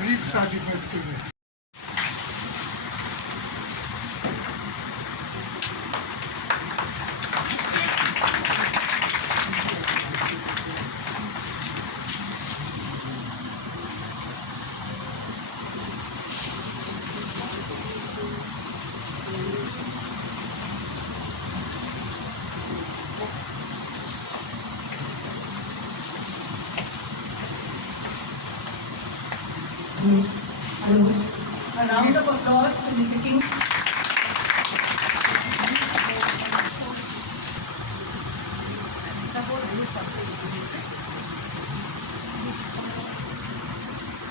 गरीब शादी करते हुए Hello. A round of applause to Mr. King.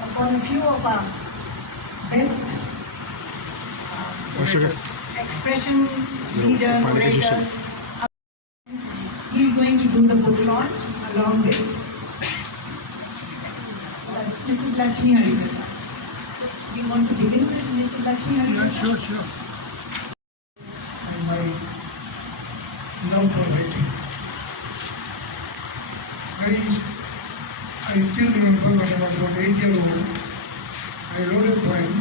Upon a few of our best expression leaders, orators. He is going to do the book launch along with Mrs. Lakshmi Hariprasad. So, do you want to begin with Mrs. Lakshmi Hariprasad? Sure. And my love for writing. I still remember when I was about 8 years old, I wrote a poem,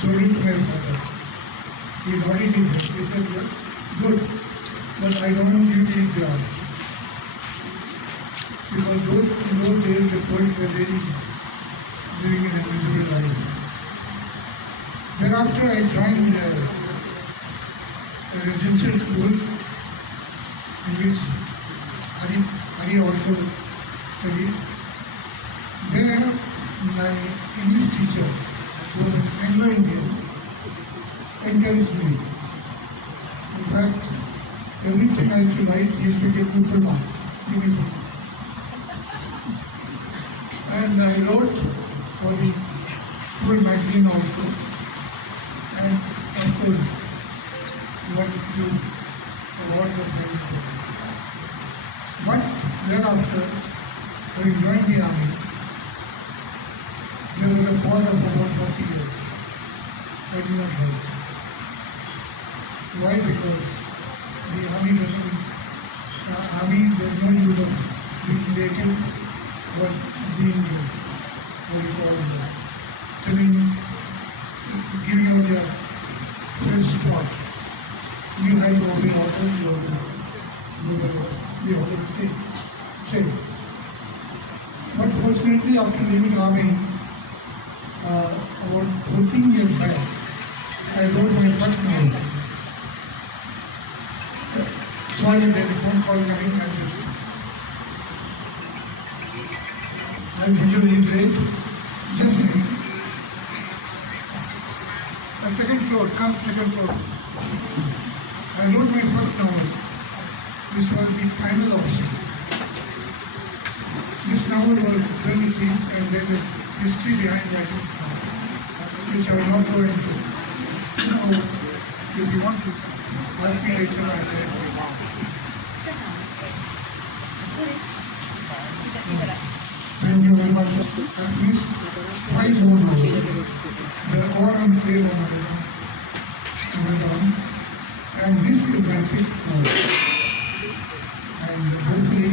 showed it to my father. He nodded his head. He said, yes, good, but I don't want you to eat grass. Because in those days the poets were really living in a miserable life. Thereafter I joined a residential school in which Hari also studied. There my English teacher, who was an Anglo-Indian, encouraged me. In fact, everything I used to write, he used to get me full marks, give me full marks. And I wrote for the school magazine also, and of course, won a few awards and prizes. But thereafter, having joined the army, there was a pause of about 40 years. I did not write. Why? Because the army there's no use of being creative or being what you call giving out your fresh thoughts. You had to obey orders, you had to do the orders say. But fortunately, after leaving the army, about 14 years back, I wrote my first novel. Sorry, there's a phone call coming. I'm usually late. Just a minute. Second floor, come second floor. I wrote my first novel, which was The Final Option. This novel was very cheap, and there is history behind writing this novel, which I will not go into. Now, if you want to ask me later, I can. Thank you very much. At least 5 more novels. They're all on sale on Amazon. And this is my 6th novel. And hopefully,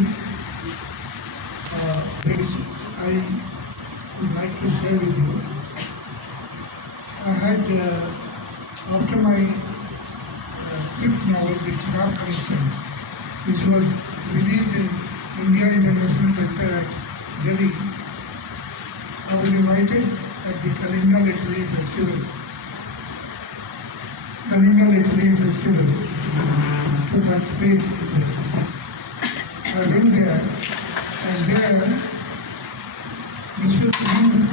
I would like to share with you. I had, after my 5th novel, The Chirag Connection, which was released in India International Center at Delhi, I was invited at the Kalinga Literary Festival to participate there. I went there, and there Mr. Shameem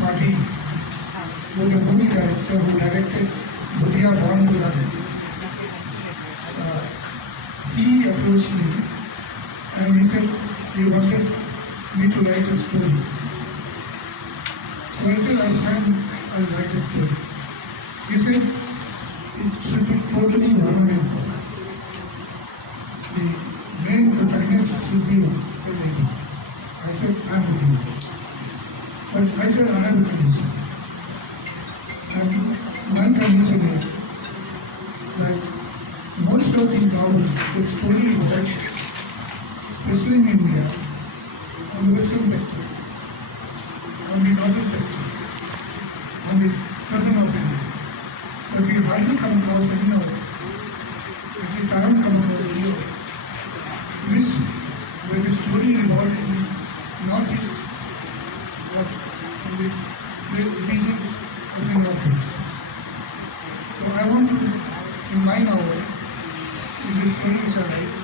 was a movie director who directed DOBARA. He approached me and he said he wanted me to write a story. So I said, I'll write a story. He said, it should be totally woman. The main protagonist should be a lady. I said, I'm a lady. But I said, I have a condition. And my condition is that most of these novels, the story is that, especially in India, on the Western sector, on the northern sector, the southern of India. But we hardly come across any of it. At least I haven't come across any of it. This, where the story revolved in the northeast, in the regions of the northeast. So I want to, in my novel, in the story which I write,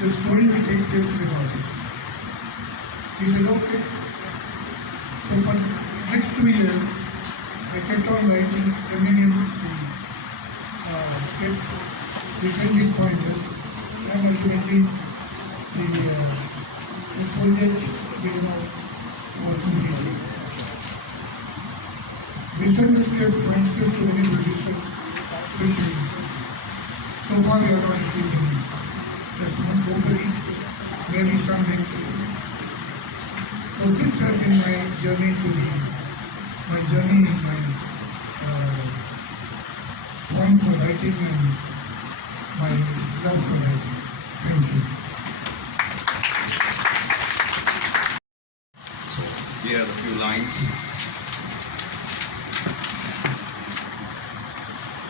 the story will take place in the northeast. He said, okay. So for the next 2 years, I kept on writing, sending him the script, he sent his pointers, and ultimately the soldiers, was completed. We sent the script, my script to many producers, which so far we have not received any. Just hopefully, maybe some next year. So this has been my journey in my form for writing and my love for writing. Thank you. So here are a few lines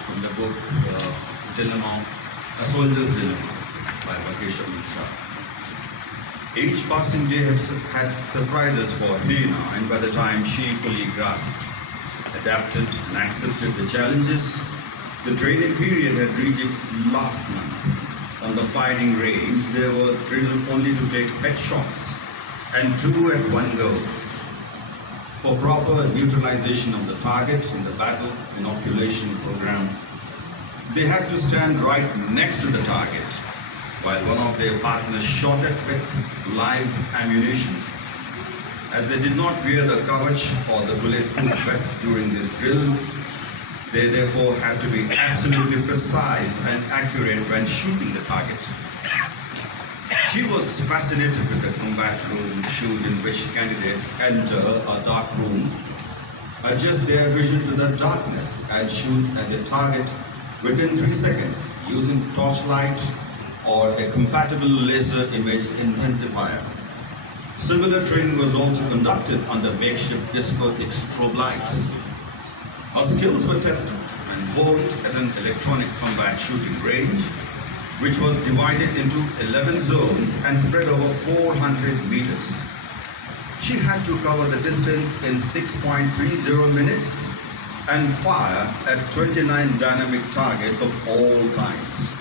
from the book Dilemma, A Soldier's Dilemma by Baqir. Each passing day had surprises for Hina, and by the time she fully grasped, adapted and accepted the challenges, the training period had reached its last month. On the firing range, they were drilled only to take headshots, and 2 at one go. For proper neutralization of the target in the battle inoculation program, they had to stand right next to the target, while one of their partners shot it with live ammunition. As they did not wear the kavach or the bulletproof vest during this drill, they therefore had to be absolutely precise and accurate when shooting the target. She was fascinated with the combat room shoot in which candidates enter a dark room, adjust their vision to the darkness and shoot at the target within 3 seconds using torchlight or a compatible laser image intensifier. Similar training was also conducted under makeshift discotheque strobe lights. Our skills were tested and honed at an electronic combat shooting range, which was divided into 11 zones and spread over 400 meters. She had to cover the distance in 6.30 minutes and fire at 29 dynamic targets of all kinds,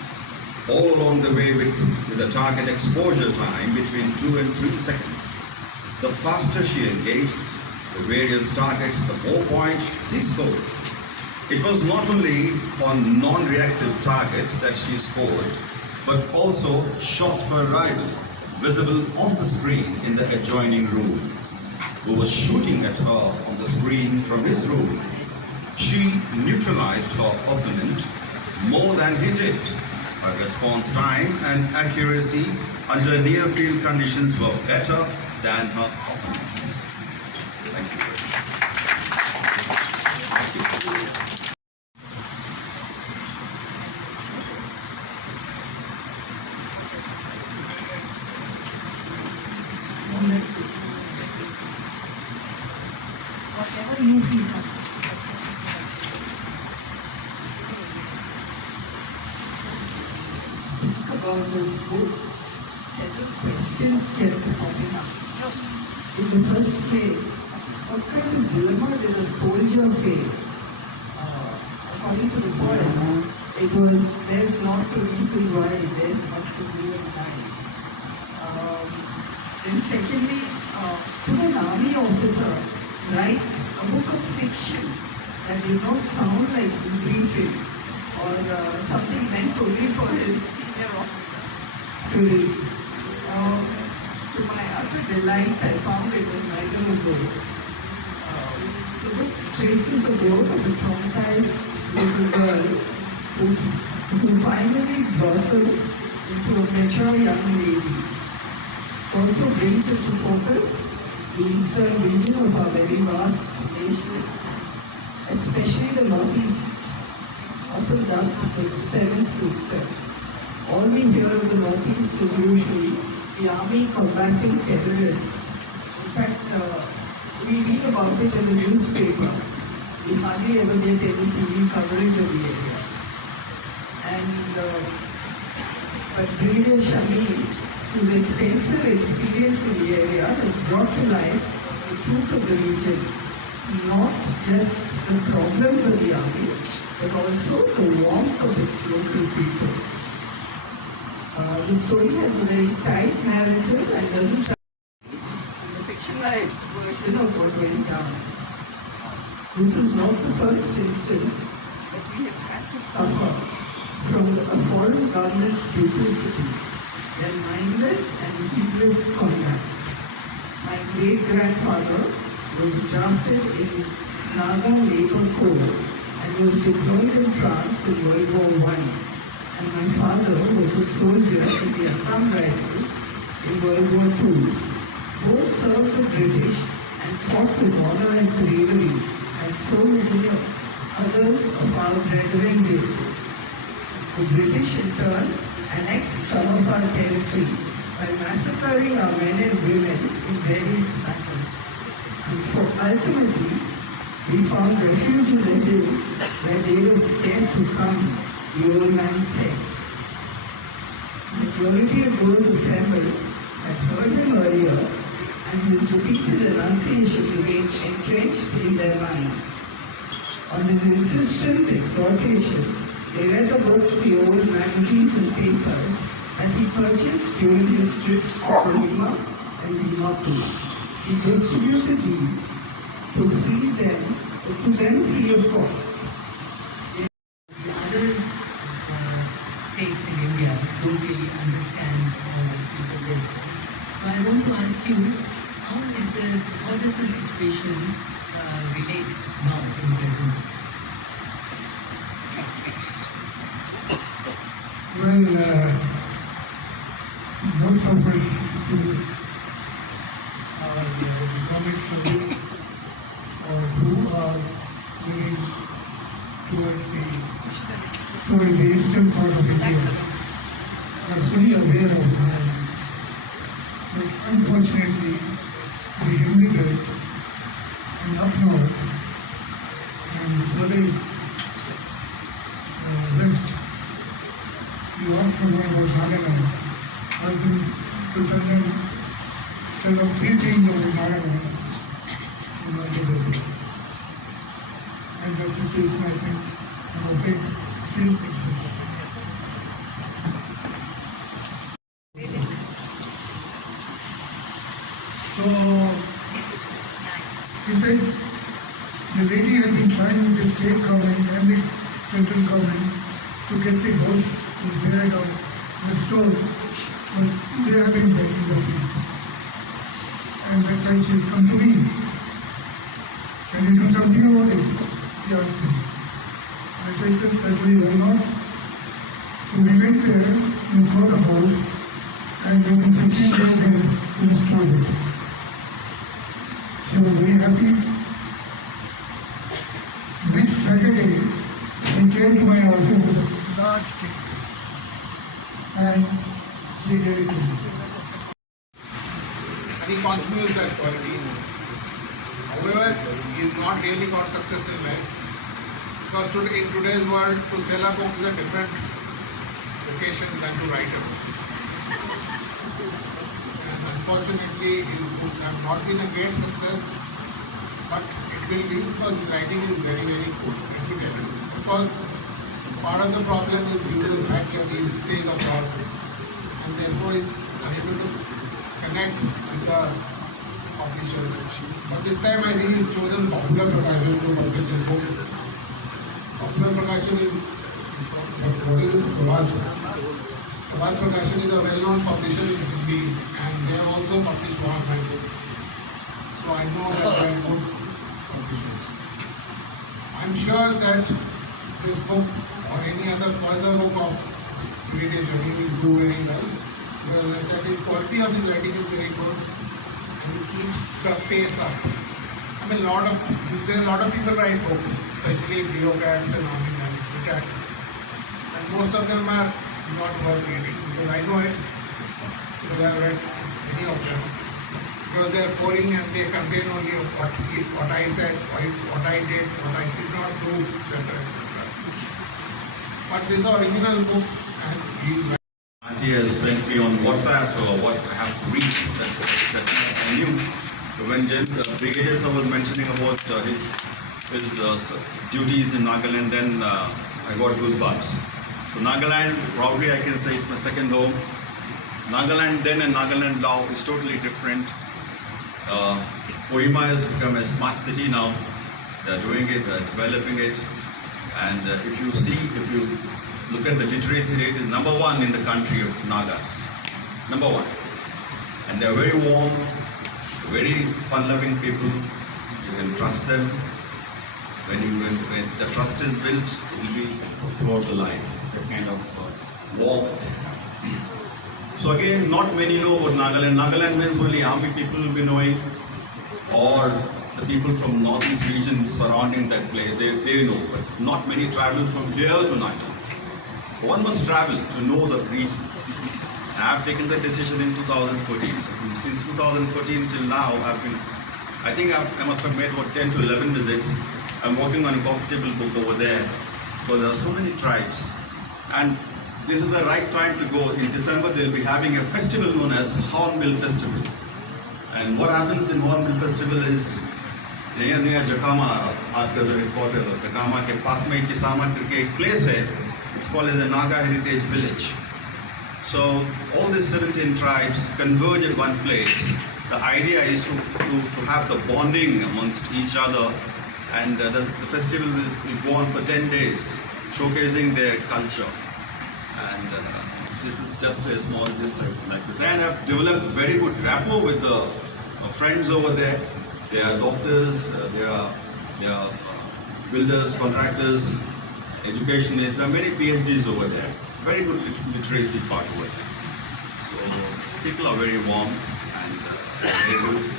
all along the way with a target exposure time between 2 and 3 seconds. The faster she engaged the various targets, the more points she scored. It was not only on non-reactive targets that she scored, but also shot her rival, visible on the screen in the adjoining room, who was shooting at her on the screen from his room. She neutralized her opponent more than he did. Her response time and accuracy under near-field conditions were better than her opponents. Thank you. Whatever you see. Think about this book. Several questions kept popping up. In the first place, what kind of dilemma did a soldier face? According to the poets, it was, there's not a reason why, there's not to do and die. Then secondly, could an army officer write a book of fiction that did not sound like debriefing or something meant only for his senior officers to read? To my utter delight, I found it was neither of those. The book traces the growth of a traumatized little girl who finally blossomed into a mature young lady. Also brings into focus the eastern region of our very vast nation, especially the northeast, often dubbed the Seven Sisters. All we hear of the northeast is usually the army combating terrorists. In fact, we read about it in the newspaper. we hardly ever get any TV coverage of the area. And but Brigadier Shameem, through extensive experience in the area, has brought to life the truth of the region, not just the problems of the army, but also the warmth of its local people. The story has a very tight narrative and doesn't the fictionalized version of what went down. This is not the first instance that we have had to suffer from a foreign government's duplicity, their mindless and heedless conduct. My great-grandfather was drafted in Naga Labour Corps and was deployed in France in World War I. And my father was a soldier in the Assam Rifles in World War II. Both served the British and fought with honor and bravery, and so many others of our brethren did. The British in turn annexed some of our territory by massacring our men and women in various battles. And for ultimately, we found refuge in the hills where they were scared to come, the old man said. Majority of those assembled had heard him earlier, and his repeated enunciations remained entrenched in their minds. On his insistent exhortations, they read the books, the old magazines and papers that he purchased during his trips to DELEMMA and Dimapur. He distributed these to them free of cost. The others states in India don't really understand how these people live. So I want to ask you, how does the situation relate now in present? Well, most of us who are economic service or who are living towards the eastern part of India are fully aware of Nagaland. But unfortunately, the Hindi belt and up north and further west, you want to know about Nagaland, as in to tell them there are three things about Nagaland in Nagaland. And that situation, I think, I'm afraid, still exists. So, he said, the lady has been trying with the state government and the central government to get the house repaired or restored, but they have been breaking the seat. And that's why she has come to me. Can you do something about it? He asked me. I said, sir, certainly, why not? So we went there, we saw the house, and within 15 days we restored it. She was very happy. Next Saturday, she came to my office with a large cake, and she gave it to me. And he continues that quality. However, he has not really got success in life, because in today's world, to sell a book is a different vocation than to write a book. And unfortunately, his books have not been a great success, but it will be, because his writing is very, very good. Because part of the problem is due to the fact that he stays abroad, and therefore is unable to connect with the publishers. But this time I think he's chosen Popular Prakashan to publish his book. Popular Prakashan is Baj Prakashan is a well-known publisher in Hindi, and they have also published one of my books. So I know that they are good publishers. I'm sure that this book or any other further book of Brigadier Shameem will do very well. Because as I said, his quality of his writing is very good, and he keeps the pace up. I mean, there are a lot of people write books, especially bureaucrats and army men, retired. And most of them are not worth reading, because I know it, because I've read many of them. because they are pouring and they contain only what I said, what I did, what I did not do, etc. But this original book, and he Auntie has sent me on WhatsApp what I have to read that I knew. When Brigadier Sir was mentioning about his duties in Nagaland, then I got goosebumps. So Nagaland, probably I can say it's my second home. Nagaland then and Nagaland now is totally different. Kohima has become a smart city now. They're doing it, they're developing it. And if you look at the literacy rate, is number one in the country of Nagas. Number one. And they're very warm, very fun-loving people. You can trust them. When the trust is built, it will be throughout the life. The kind of warmth they have. So again, not many know about Nagaland. Nagaland means only army people will be knowing, or the people from northeast region surrounding that place, they know. But not many travel from here to Nagaland. One must travel to know the regions. And I have taken the decision in 2014. So since 2014 till now, I think I must have made about 10 to 11 visits. I'm working on a coffee table book over there. But there are so many tribes. And this is the right time to go. In December, they'll be having a festival known as Hornbill Festival. And what happens in Hornbill Festival is, नया जकामा आपका जो headquarter है जकामा के पास में किसामा करके एक place है. It's called as a Naga Heritage Village. So all these 17 tribes converge at one place. The idea is to have the bonding amongst each other, and the festival will go on for 10 days, showcasing their culture. And this is just a small gist I would like to say. And I've developed very good rapport with the friends over there. They are doctors, they are builders, contractors, educationists. There are many PhDs over there. Very good literacy part over there. So people are very warm and very good.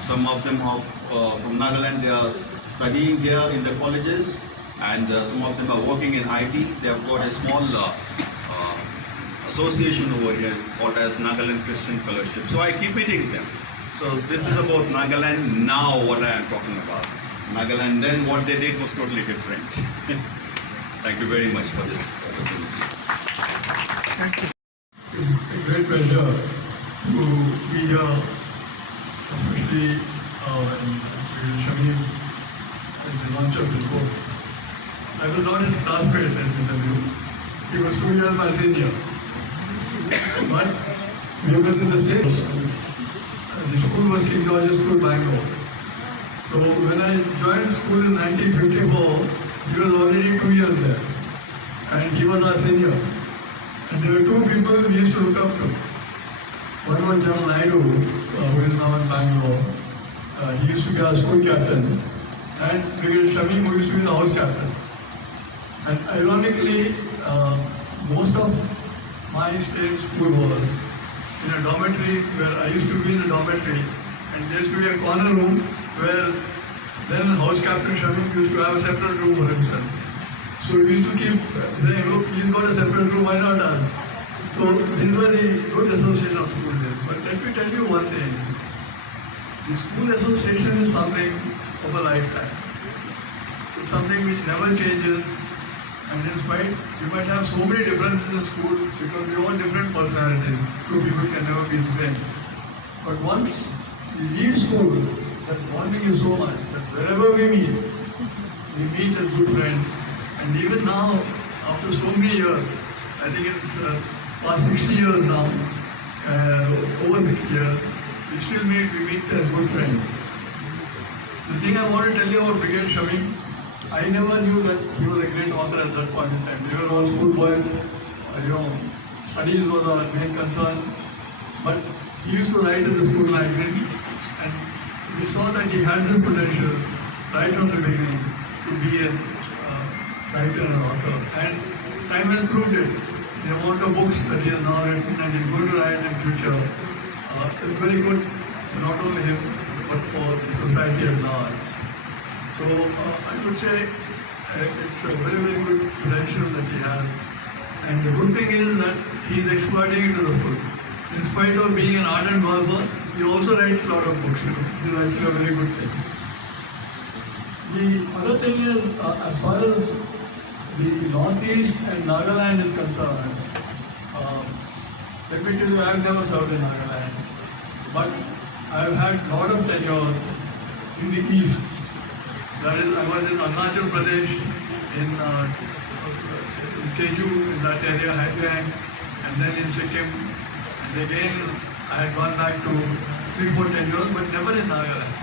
Some of them are from Nagaland. They are studying here in the colleges, and some of them are working in IT. They have got a small association over here called as Nagaland Christian Fellowship. So I keep meeting them. So this is about Nagaland now, what I am talking about. Nagaland then, what they did was totally different. Thank you very much for this opportunity. It's a great pleasure to be here, especially in Shameem at the launch of his book. I was not his classmate at interviews. He was 2 years my senior. But we were in the same. The school was King George's School, Bangalore. So when I joined school in 1954, he was already 2 years there. And he was our senior. And there were two people we used to look up to. One was John Naidu, who is now in Bangalore. He used to be our school captain. And Brigadier Shameem, who used to be the house captain. And ironically, most of my stay in school was in a dormitory where I used to be in the dormitory, and there used to be a corner room where then House Captain Shameem used to have a separate room for himself. So we used to keep saying, look, he's got a separate room, why not us? So these were the good association of school days. But let me tell you one thing, the school association is something of a lifetime. It's something which never changes. And in spite, we might have so many differences in school because we all have different personalities. Two people can never be the same. But once we leave school, that bonding is so much that wherever we meet as good friends. And even now, after so many years, I think it's past 60 years now, over 60 years, we still meet as good friends. The thing I want to tell you about Brigadier Shameem, I never knew that he was a great author at that point in time. We were all schoolboys, studies was our main concern. But he used to write in the school magazine, and we saw that he had this potential right from the beginning to be a writer and author. And time has proved it. The amount of books that he has now written and he's going to write in future is very good, not only him, but for the society at large. So I would say it's a very, very good potential that he has. And the good thing is that he's exploiting it to the full. In spite of being an ardent golfer, he also writes a lot of books, which is actually a very good thing. The other thing is, as far as the Northeast and Nagaland is concerned, let me tell you, I have never served in Nagaland, but I have had a lot of tenure in the East. That is, I was in Arunachal Pradesh, in Jeju, in that area, Highland, and then in Sikkim, and again I had gone back to 3-4 tenures, but never in Nagaland.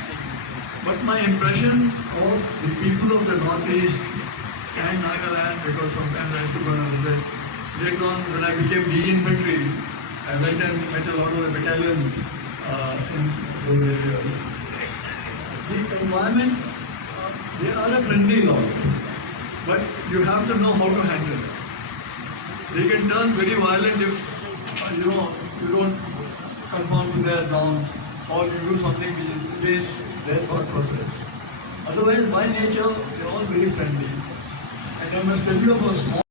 But my impression of the people of the Northeast and Nagaland, because sometimes I used to go and visit. Later on, when I became DE infantry, I went and met a lot of the battalions in those areas. The environment, they are a friendly lot, but you have to know how to handle it. They can turn very violent if you don't conform to their norms, or you do something which is against their thought process. Otherwise, by nature, they're all very friendly. And I must tell you of a small...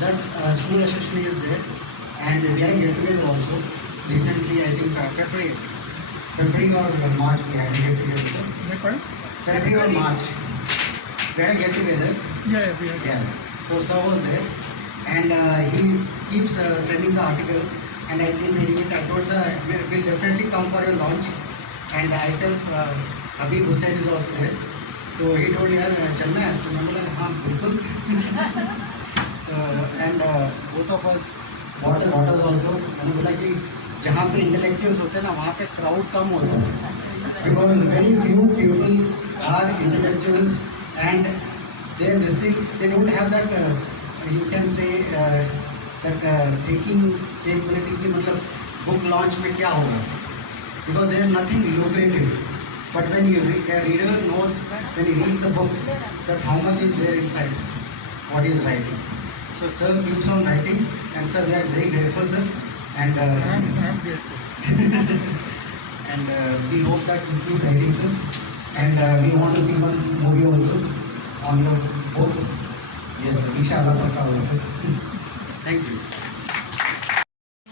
That school association is there, and we had a get together also. Recently, I think February or March we had a get together. Sir. February or March. We had a get together. Yeah, we are. Yeah. So sir was there, and he keeps sending the articles, and I keep reading it. I told sir, we'll definitely come for your launch, and I self, Habib Hussain is also there. So he told me, यार चलना है, तो मैं बोला हाँ बिल्कुल. And both of us bought the daughters also. मैंने बोला कि जहाँ पे intellectuals होते हैं ना, वहाँ पे crowd कम होता है, because very few people are intellectuals, and they don't have that you can say that thinking capability कि मतलब book launch में क्या होगा, because there is nothing lucrative. But when a reader knows, when he reads the book, that how much is there inside, what he is writing. So sir keeps on writing, and sir, we are very grateful, sir. And I'm grateful. and we hope that you keep writing, sir. And we want to see one movie also on your book. Yes, sir. Inshallah, pakka hoga, sir. Thank you.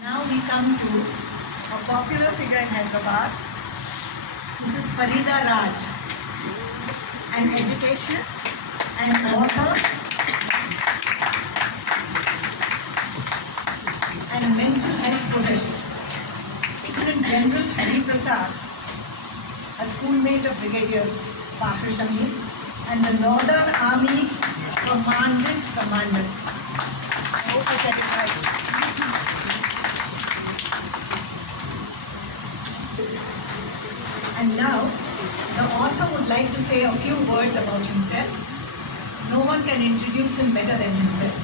Now we come to a popular figure in Hyderabad, Mrs. Farida Raj, an educationist, an author, and a mental health professional. Lieutenant General Hari Prasad, a schoolmate of Brigadier Baqir Shameem, and the Northern Army Commander. I hope I said it right. And now, the author would like to say a few words about himself. No one can introduce him better than himself.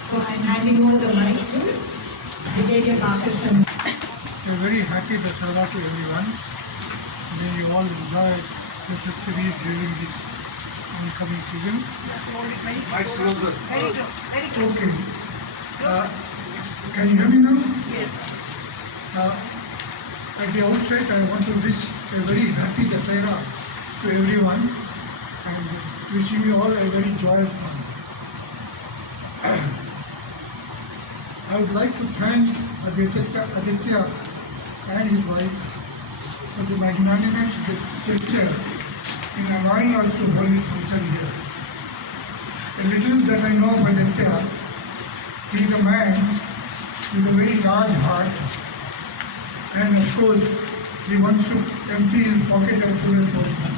So I'm handing over the mic to Brigadier Baqir Shameem. A very happy Dussehra to everyone. May you all enjoy the festivities during this oncoming season. Very good. Very good. Okay. Can you hear me now? Yes. At the outset, I want to wish a very happy Dussehra to everyone, and wishing you all a very joyous one. I would like to thank Aditya and his wife for the magnanimous gesture in allowing us to hold this function here. A little that I know of Aditya, he is a man with a very large heart, and of course, he wants to empty his pocket as soon as possible.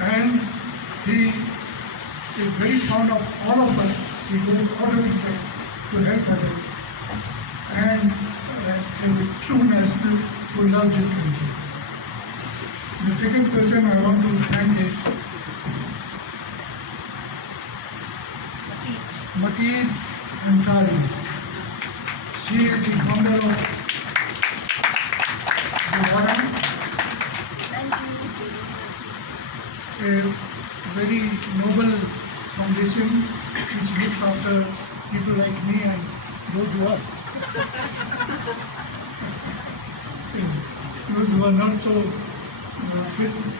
And he is very fond of all of us. He goes out of his way to help others, and a true national who loves his country. The second person I want to thank is Baqir Ansari. She is the founder of DOBARA, a very noble foundation which looks after people like me and those who are those who are not so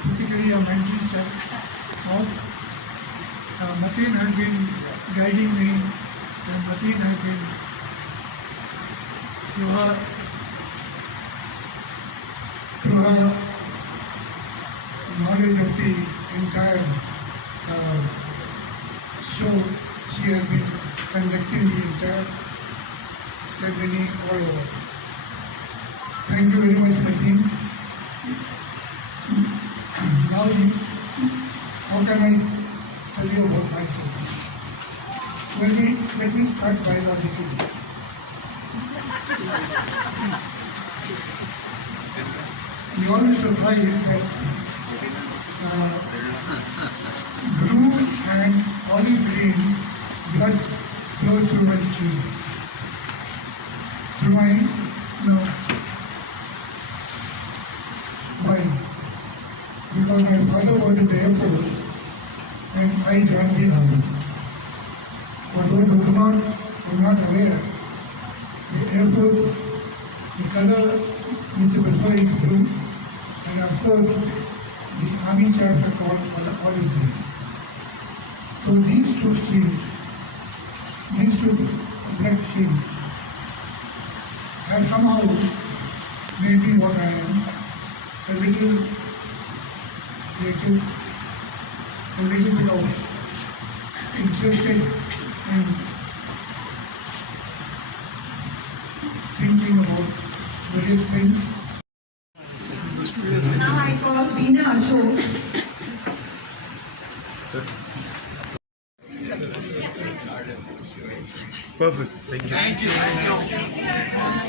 physically or mentally off. Mateen has been guiding me, and Mateen has been through her knowledge of the entire show, she has been conducting the entire ceremony all over. Thank you very much, my team. Now, how can I tell you about myself? Well, let me start biologically. You all be surprised that blue and olive green blood flows through my stream, through my nose. Why? Because my father was in the Air Force and I joined the army. For those who were not aware, the Air Force, the color which they prefer is blue, and of course, the army chaps are called olive green. So these two streams, these two blood streams, have somehow made me what I am, a little bit of interested and thinking about various things. Now I call Beena Ashok. Perfect. Thank you. Thank you.